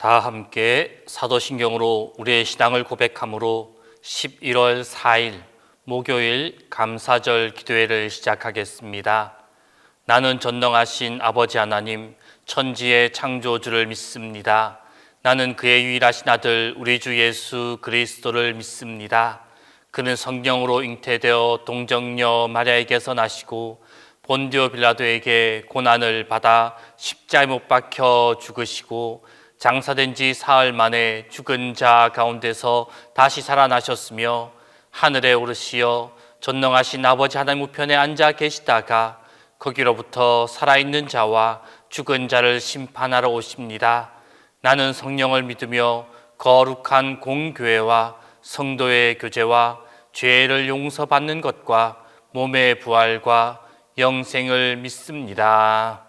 다 함께 사도신경으로 우리의 신앙을 고백함으로 11월 4일 목요일 감사절 기도회를 시작하겠습니다. 나는 전능하신 아버지 하나님, 천지의 창조주를 믿습니다. 나는 그의 유일하신 아들 우리 주 예수 그리스도를 믿습니다. 그는 성령으로 잉태되어 동정녀 마리아에게서 나시고 본디오 빌라도에게 고난을 받아 십자가에 못 박혀 죽으시고 장사된 지 사흘 만에 죽은 자 가운데서 다시 살아나셨으며 하늘에 오르시어 전능하신 아버지 하나님 우편에 앉아 계시다가 거기로부터 살아있는 자와 죽은 자를 심판하러 오십니다. 나는 성령을 믿으며 거룩한 공교회와 성도의 교제와 죄를 용서받는 것과 몸의 부활과 영생을 믿습니다.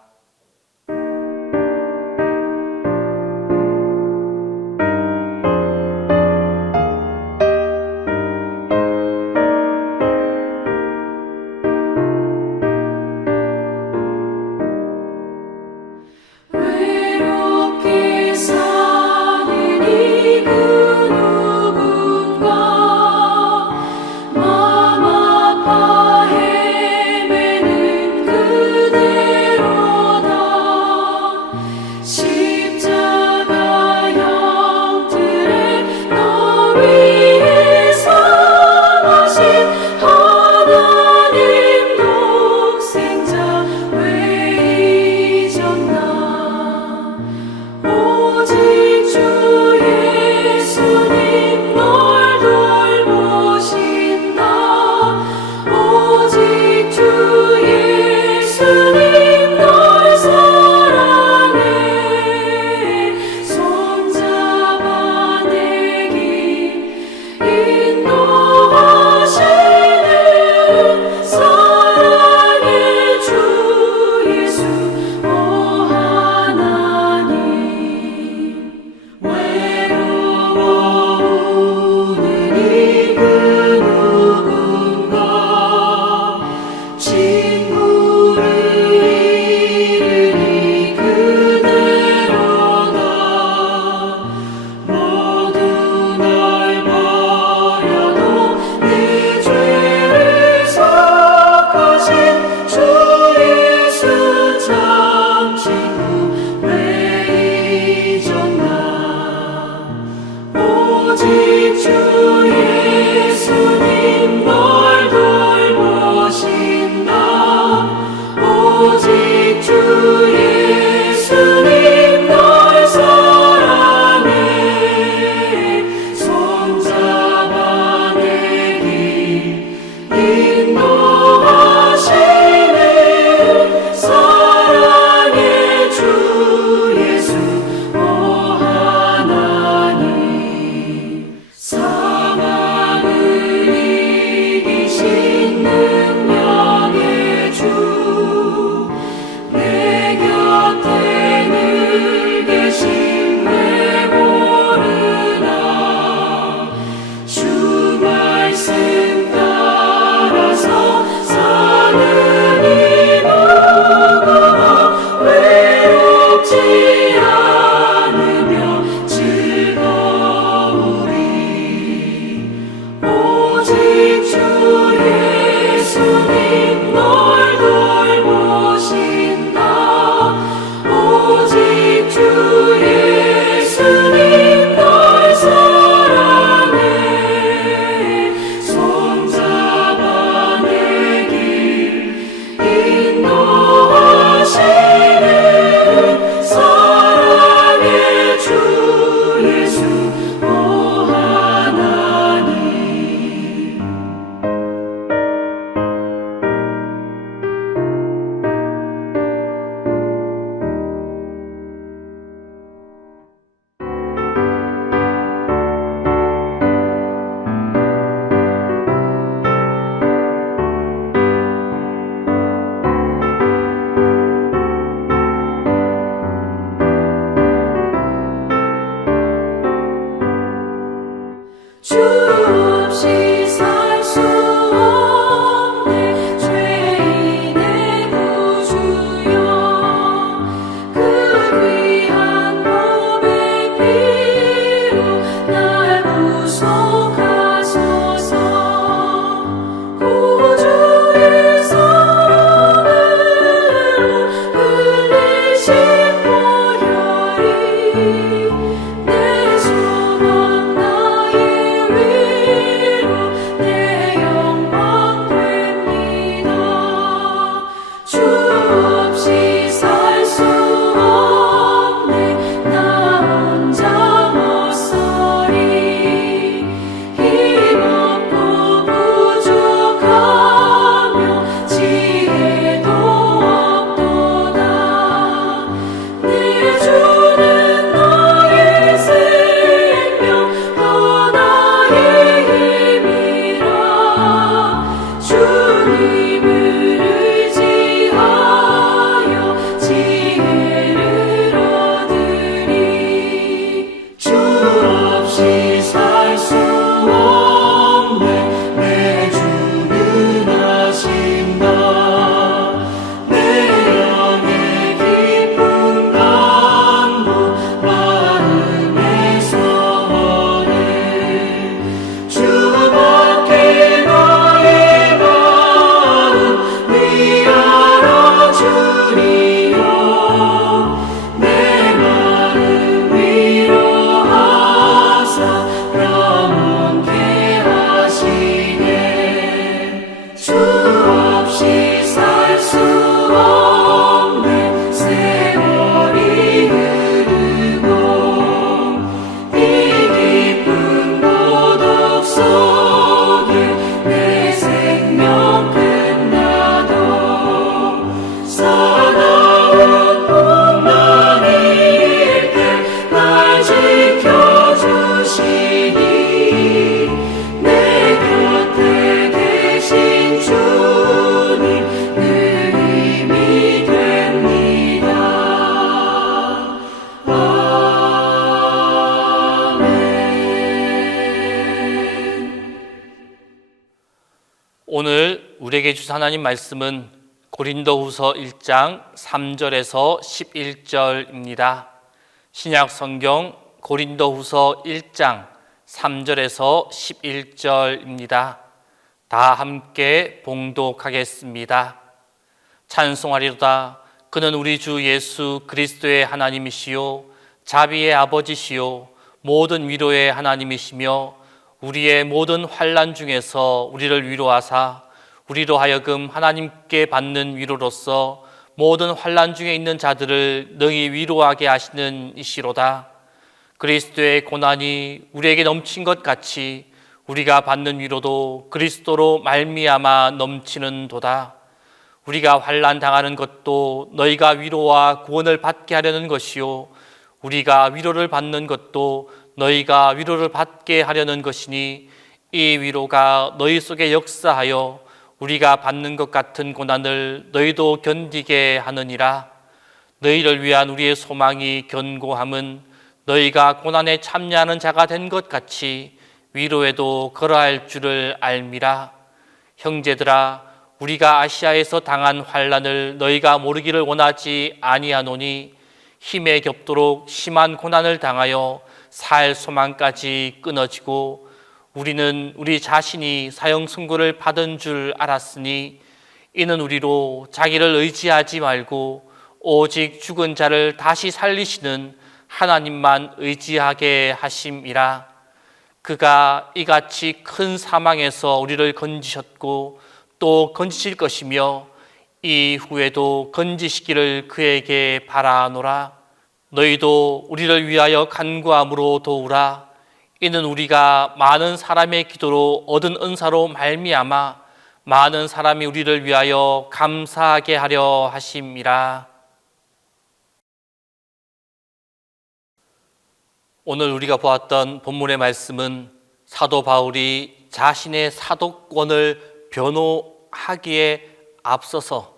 그 귀한 몸의 우리에게 주신 하나님 말씀은 고린도후서 1장 3절에서 11절입니다. 신약 성경 고린도후서 1장 3절에서 11절입니다. 다 함께 봉독하겠습니다. 찬송하리로다. 그는 우리 주 예수 그리스도의 하나님이시요 자비의 아버지시요 모든 위로의 하나님이시며 우리의 모든 환난 중에서 우리를 위로하사 우리로 하여금 하나님께 받는 위로로서 모든 환난 중에 있는 자들을 능히 위로하게 하시는 이시로다. 그리스도의 고난이 우리에게 넘친 것 같이 우리가 받는 위로도 그리스도로 말미암아 넘치는도다. 우리가 환난 당하는 것도 너희가 위로와 구원을 받게 하려는 것이요 우리가 위로를 받는 것도 너희가 위로를 받게 하려는 것이니 이 위로가 너희 속에 역사하여 우리가 받는 것 같은 고난을 너희도 견디게 하느니라. 너희를 위한 우리의 소망이 견고함은 너희가 고난에 참여하는 자가 된 것 같이 위로에도 그러할 줄을 알미라. 형제들아, 우리가 아시아에서 당한 환난을 너희가 모르기를 원하지 아니하노니 힘에 겹도록 심한 고난을 당하여 살 소망까지 끊어지고 우리는 우리 자신이 사형 선고를 받은 줄 알았으니 이는 우리로 자기를 의지하지 말고 오직 죽은 자를 다시 살리시는 하나님만 의지하게 하심이라. 그가 이같이 큰 사망에서 우리를 건지셨고 또 건지실 것이며 이후에도 건지시기를 그에게 바라노라. 너희도 우리를 위하여 간구함으로 도우라. 이는 우리가 많은 사람의 기도로 얻은 은사로 말미암아 많은 사람이 우리를 위하여 감사하게 하려 하심이라. 오늘 우리가 보았던 본문의 말씀은 사도 바울이 자신의 사도권을 변호하기에 앞서서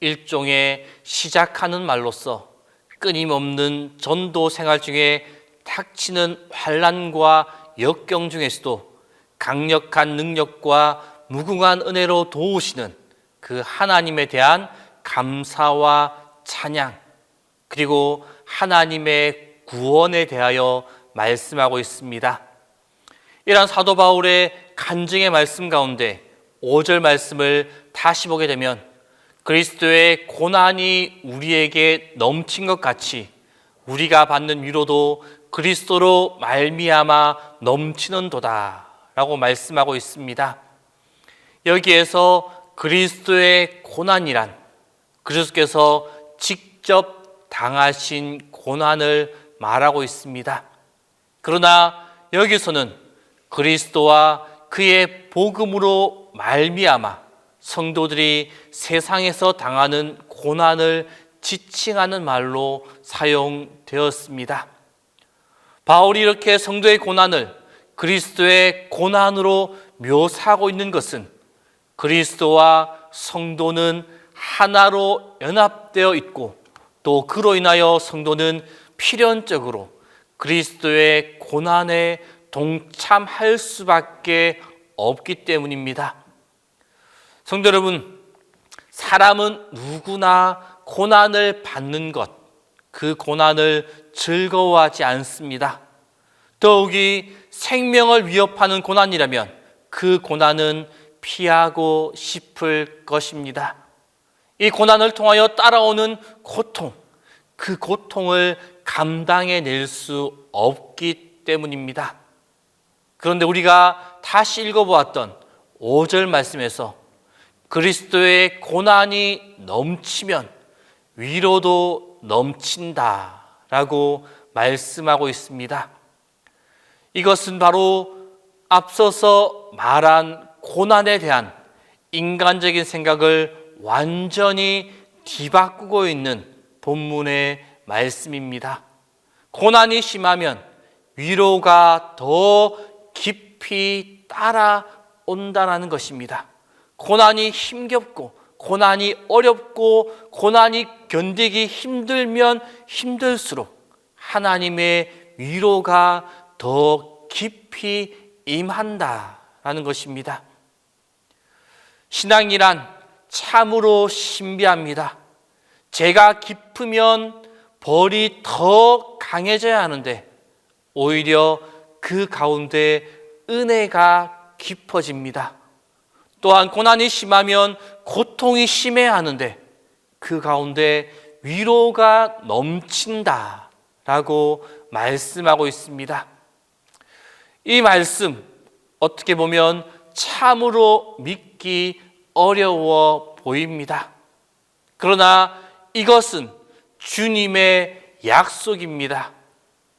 일종의 시작하는 말로서 끊임없는 전도 생활 중에 닥치는 환난과 역경 중에서도 강력한 능력과 무궁한 은혜로 도우시는 그 하나님에 대한 감사와 찬양, 그리고 하나님의 구원에 대하여 말씀하고 있습니다. 이러한 사도 바울의 간증의 말씀 가운데 5절 말씀을 다시 보게 되면 그리스도의 고난이 우리에게 넘친 것 같이 우리가 받는 위로도 그리스도로 말미암아 넘치는도다 라고 말씀하고 있습니다. 여기에서 그리스도의 고난이란 그리스도께서 직접 당하신 고난을 말하고 있습니다. 그러나 여기서는 그리스도와 그의 복음으로 말미암아 성도들이 세상에서 당하는 고난을 지칭하는 말로 사용되었습니다. 바울이 이렇게 성도의 고난을 그리스도의 고난으로 묘사하고 있는 것은 그리스도와 성도는 하나로 연합되어 있고 또 그로 인하여 성도는 필연적으로 그리스도의 고난에 동참할 수밖에 없기 때문입니다. 성도 여러분, 사람은 누구나 고난을 받는 것, 그 고난을 즐거워하지 않습니다. 더욱이 생명을 위협하는 고난이라면 그 고난은 피하고 싶을 것입니다. 이 고난을 통하여 따라오는 고통, 그 고통을 감당해낼 수 없기 때문입니다. 그런데 우리가 다시 읽어보았던 5절 말씀에서 그리스도의 고난이 넘치면 위로도 넘친다라고 말씀하고 있습니다. 이것은 바로 앞서서 말한 고난에 대한 인간적인 생각을 완전히 뒤바꾸고 있는 본문의 말씀입니다. 고난이 심하면 위로가 더 깊이 따라온다는 것입니다. 고난이 힘겹고 고난이 어렵고 고난이 견디기 힘들면 힘들수록 하나님의 위로가 더 깊이 임한다라는 것입니다. 신앙이란 참으로 신비합니다. 죄가 깊으면 벌이 더 강해져야 하는데 오히려 그 가운데 은혜가 깊어집니다. 또한 고난이 심하면 고통이 심해야 하는데 그 가운데 위로가 넘친다라고 말씀하고 있습니다. 이 말씀 어떻게 보면 참으로 믿기 어려워 보입니다. 그러나 이것은 주님의 약속입니다.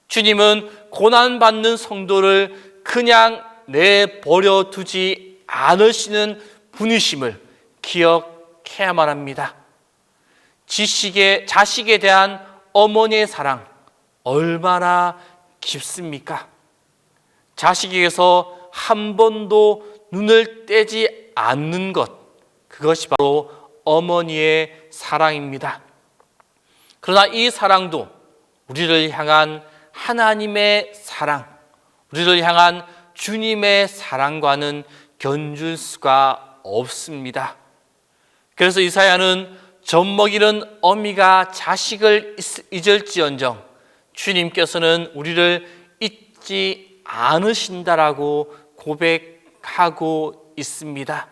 주님은 고난받는 성도를 그냥 내버려 두지 않으시는 분이심을 기억해야만 합니다. 자식에 대한 어머니의 사랑 얼마나 깊습니까? 자식에게서 한 번도 눈을 떼지 않는 것, 그것이 바로 어머니의 사랑입니다. 그러나 이 사랑도 우리를 향한 하나님의 사랑, 우리를 향한 주님의 사랑과는 견줄 수가 없습니다. 그래서 이사야는 젖먹이는 어미가 자식을 잊을지언정 주님께서는 우리를 잊지 않으신다라고 고백하고 있습니다.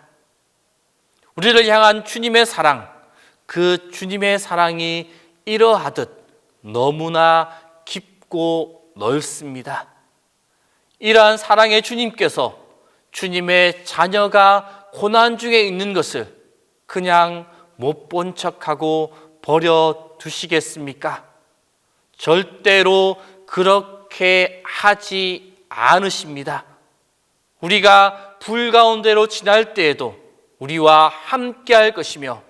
우리를 향한 주님의 사랑, 그 주님의 사랑이 이러하듯 너무나 깊고 넓습니다. 이러한 사랑의 주님께서 주님의 자녀가 고난 중에 있는 것을 그냥 못 본 척하고 버려 두시겠습니까? 절대로 그렇게 하지 않으십니다. 우리가 불 가운데로 지날 때에도 우리와 함께 할 것이며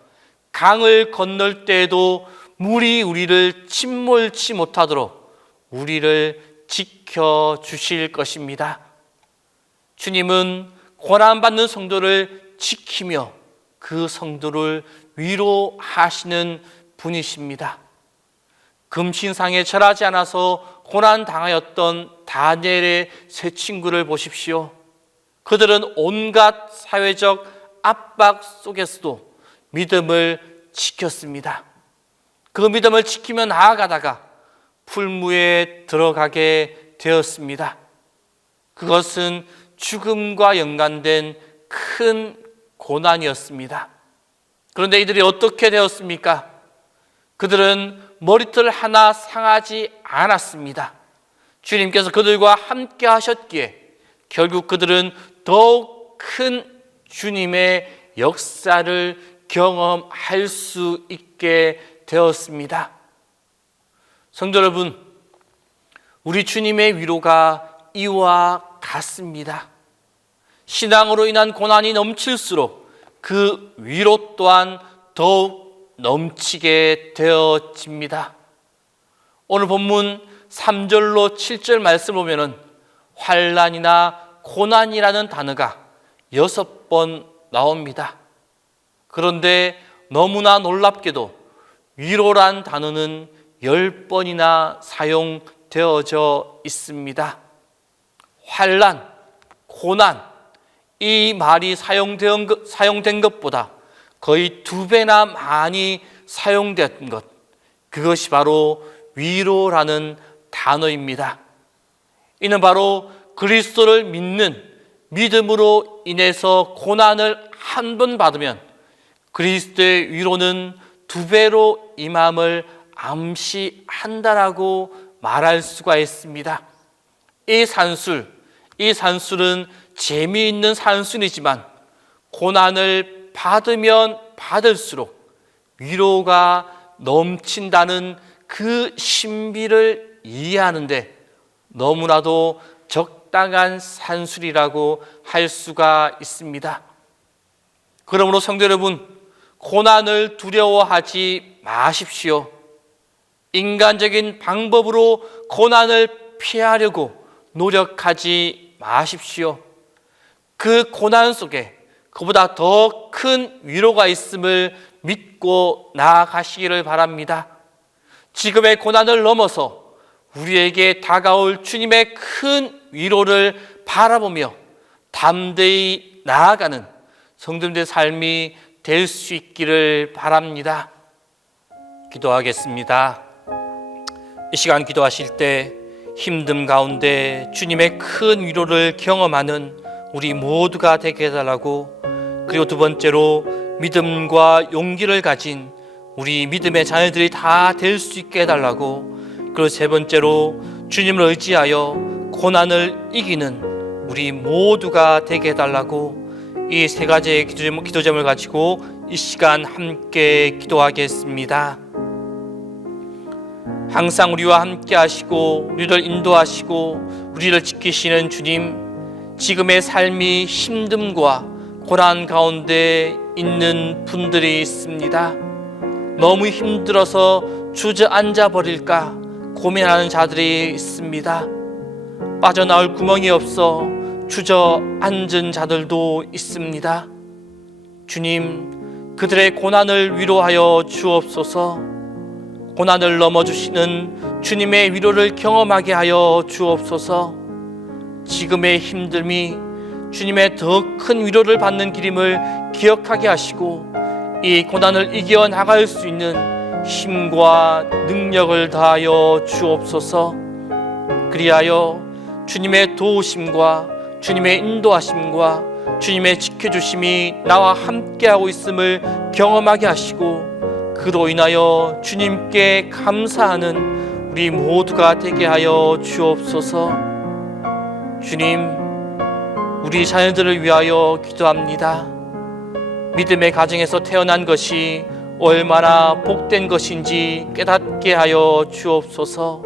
강을 건널 때에도 물이 우리를 침몰치 못하도록 우리를 지켜주실 것입니다. 주님은 고난받는 성도를 지키며 그 성도를 위로하시는 분이십니다. 금신상에 절하지 않아서 고난당하였던 다니엘의 세 친구를 보십시오. 그들은 온갖 사회적 압박 속에서도 믿음을 지켰습니다. 그 믿음을 지키며 나아가다가 풀무에 들어가게 되었습니다. 그것은 죽음과 연관된 큰 고난이었습니다. 그런데 이들이 어떻게 되었습니까? 그들은 머리털 하나 상하지 않았습니다. 주님께서 그들과 함께 하셨기에 결국 그들은 더욱 큰 주님의 역사를 경험할 수 있게 되었습니다. 성도 여러분, 우리 주님의 위로가 이와 같습니다. 신앙으로 인한 고난이 넘칠수록 그 위로 또한 더욱 넘치게 되어집니다. 오늘 본문 3절로 7절 말씀을 보면 환난이나 고난이라는 단어가 6번 나옵니다. 그런데 너무나 놀랍게도 위로란 단어는 10번이나 사용되어져 있습니다. 환난, 고난, 이 말이 사용된 것보다 거의 2배나 많이 사용된 것, 그것이 바로 위로라는 단어입니다. 이는 바로 그리스도를 믿는 믿음으로 인해서 고난을 한 번 받으면 그리스도의 위로는 2배로 임함을 암시한다라고 말할 수가 있습니다. 이 산술은 재미있는 산술이지만 고난을 받으면 받을수록 위로가 넘친다는 그 신비를 이해하는데 너무나도 적당한 산술이라고 할 수가 있습니다. 그러므로 성도 여러분, 고난을 두려워하지 마십시오. 인간적인 방법으로 고난을 피하려고 노력하지 마십시오. 그 고난 속에 그보다 더 큰 위로가 있음을 믿고 나아가시기를 바랍니다. 지금의 고난을 넘어서 우리에게 다가올 주님의 큰 위로를 바라보며 담대히 나아가는 성도님들의 삶이 될 수 있기를 바랍니다. 기도하겠습니다. 이 시간 기도하실 때 힘듦 가운데 주님의 큰 위로를 경험하는 우리 모두가 되게 해달라고, 그리고 두 번째로 믿음과 용기를 가진 우리 믿음의 자녀들이 다 될 수 있게 해달라고, 그리고 세 번째로 주님을 의지하여 고난을 이기는 우리 모두가 되게 해달라고, 이 세 가지의 기도점을 가지고 이 시간 함께 기도하겠습니다. 항상 우리와 함께 하시고 우리를 인도하시고 우리를 지키시는 주님, 지금의 삶이 힘듦과 고난 가운데 있는 분들이 있습니다. 너무 힘들어서 주저앉아 버릴까 고민하는 자들이 있습니다. 빠져나올 구멍이 없어 주저앉은 자들도 있습니다. 주님, 그들의 고난을 위로하여 주옵소서. 고난을 넘어주시는 주님의 위로를 경험하게 하여 주옵소서. 지금의 힘듦이 주님의 더 큰 위로를 받는 길임을 기억하게 하시고, 이 고난을 이겨나갈 수 있는 힘과 능력을 다하여 주옵소서. 그리하여 주님의 도우심과 주님의 인도하심과 주님의 지켜주심이 나와 함께하고 있음을 경험하게 하시고, 그로 인하여 주님께 감사하는 우리 모두가 되게 하여 주옵소서. 주님, 우리 자녀들을 위하여 기도합니다. 믿음의 가정에서 태어난 것이 얼마나 복된 것인지 깨닫게 하여 주옵소서.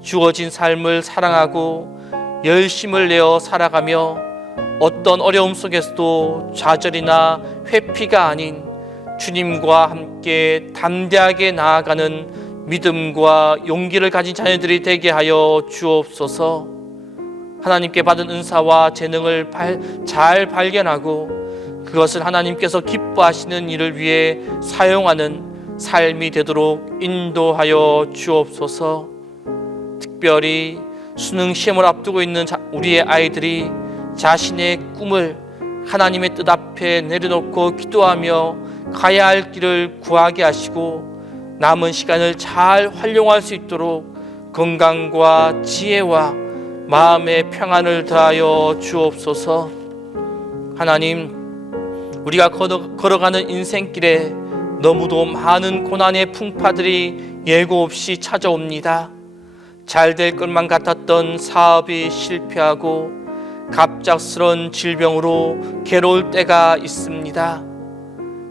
주어진 삶을 사랑하고 열심을 내어 살아가며 어떤 어려움 속에서도 좌절이나 회피가 아닌 주님과 함께 담대하게 나아가는 믿음과 용기를 가진 자녀들이 되게 하여 주옵소서. 하나님께 받은 은사와 재능을 잘 발견하고 그것을 하나님께서 기뻐하시는 일을 위해 사용하는 삶이 되도록 인도하여 주옵소서. 특별히 수능 시험을 앞두고 있는 우리의 아이들이 자신의 꿈을 하나님의 뜻 앞에 내려놓고 기도하며 가야 할 길을 구하게 하시고, 남은 시간을 잘 활용할 수 있도록 건강과 지혜와 마음의 평안을 더하여 주옵소서. 하나님, 우리가 걸어가는 인생길에 너무도 많은 고난의 풍파들이 예고 없이 찾아옵니다. 잘 될 것만 같았던 사업이 실패하고 갑작스런 질병으로 괴로울 때가 있습니다.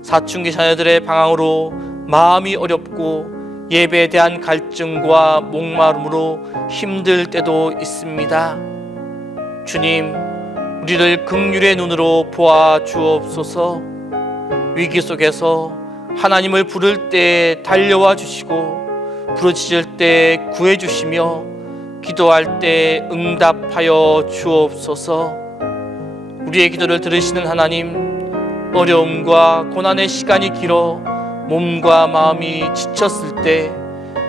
사춘기 자녀들의 방황으로 마음이 어렵고 예배에 대한 갈증과 목마름으로 힘들 때도 있습니다. 주님, 우리를 긍휼의 눈으로 보아 주옵소서. 위기 속에서 하나님을 부를 때 달려와 주시고, 부르짖을 때 구해 주시며, 기도할 때 응답하여 주옵소서. 우리의 기도를 들으시는 하나님, 어려움과 고난의 시간이 길어 몸과 마음이 지쳤을 때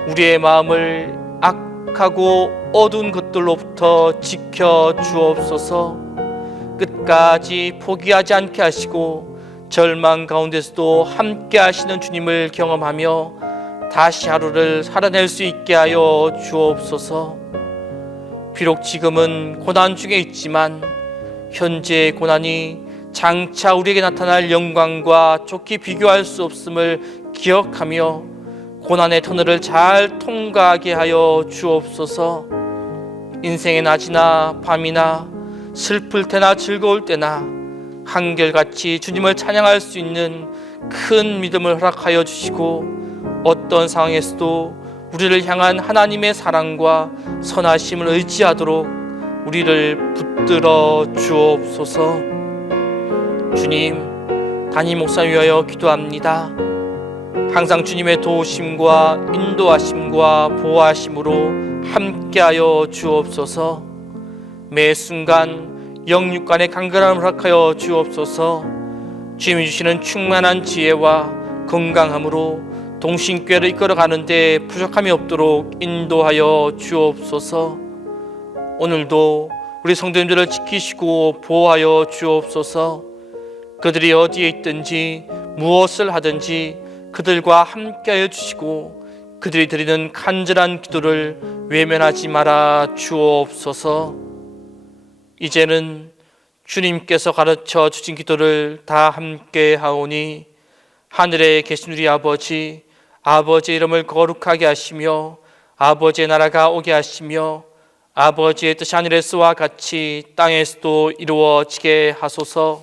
우리의 마음을 악하고 어두운 것들로부터 지켜 주옵소서. 끝까지 포기하지 않게 하시고 절망 가운데서도 함께 하시는 주님을 경험하며 다시 하루를 살아낼 수 있게 하여 주옵소서. 비록 지금은 고난 중에 있지만 현재의 고난이 장차 우리에게 나타날 영광과 좋게 비교할 수 없음을 기억하며 고난의 터널을 잘 통과하게 하여 주옵소서. 인생의 낮이나 밤이나 슬플 때나 즐거울 때나 한결같이 주님을 찬양할 수 있는 큰 믿음을 허락하여 주시고, 어떤 상황에서도 우리를 향한 하나님의 사랑과 선하심을 의지하도록 우리를 붙들어 주옵소서. 주님, 담임 목사 위하여 기도합니다. 항상 주님의 도우심과 인도하심과 보호하심으로 함께하여 주옵소서. 매 순간 영육간의 강건함을 허락하여 주옵소서. 주님이 주시는 충만한 지혜와 건강함으로 동신교회를 이끌어가는 데 부족함이 없도록 인도하여 주옵소서. 오늘도 우리 성도님들을 지키시고 보호하여 주옵소서. 그들이 어디에 있든지 무엇을 하든지 그들과 함께하여 주시고 그들이 드리는 간절한 기도를 외면하지 말아 주옵소서. 이제는 주님께서 가르쳐 주신 기도를 다 함께 하오니 하늘에 계신 우리 아버지, 아버지의 이름을 거룩하게 하시며 아버지의 나라가 오게 하시며 아버지의 뜻이 하늘에서와 같이 땅에서도 이루어지게 하소서.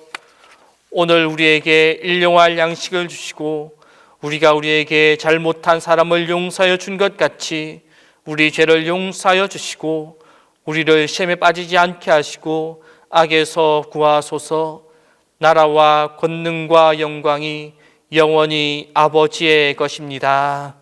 오늘 우리에게 일용할 양식을 주시고 우리가 우리에게 잘못한 사람을 용서하여 준 것 같이 우리 죄를 용서하여 주시고 우리를 시험에 빠지지 않게 하시고 악에서 구하소서. 나라와 권능과 영광이 영원히 아버지의 것입니다.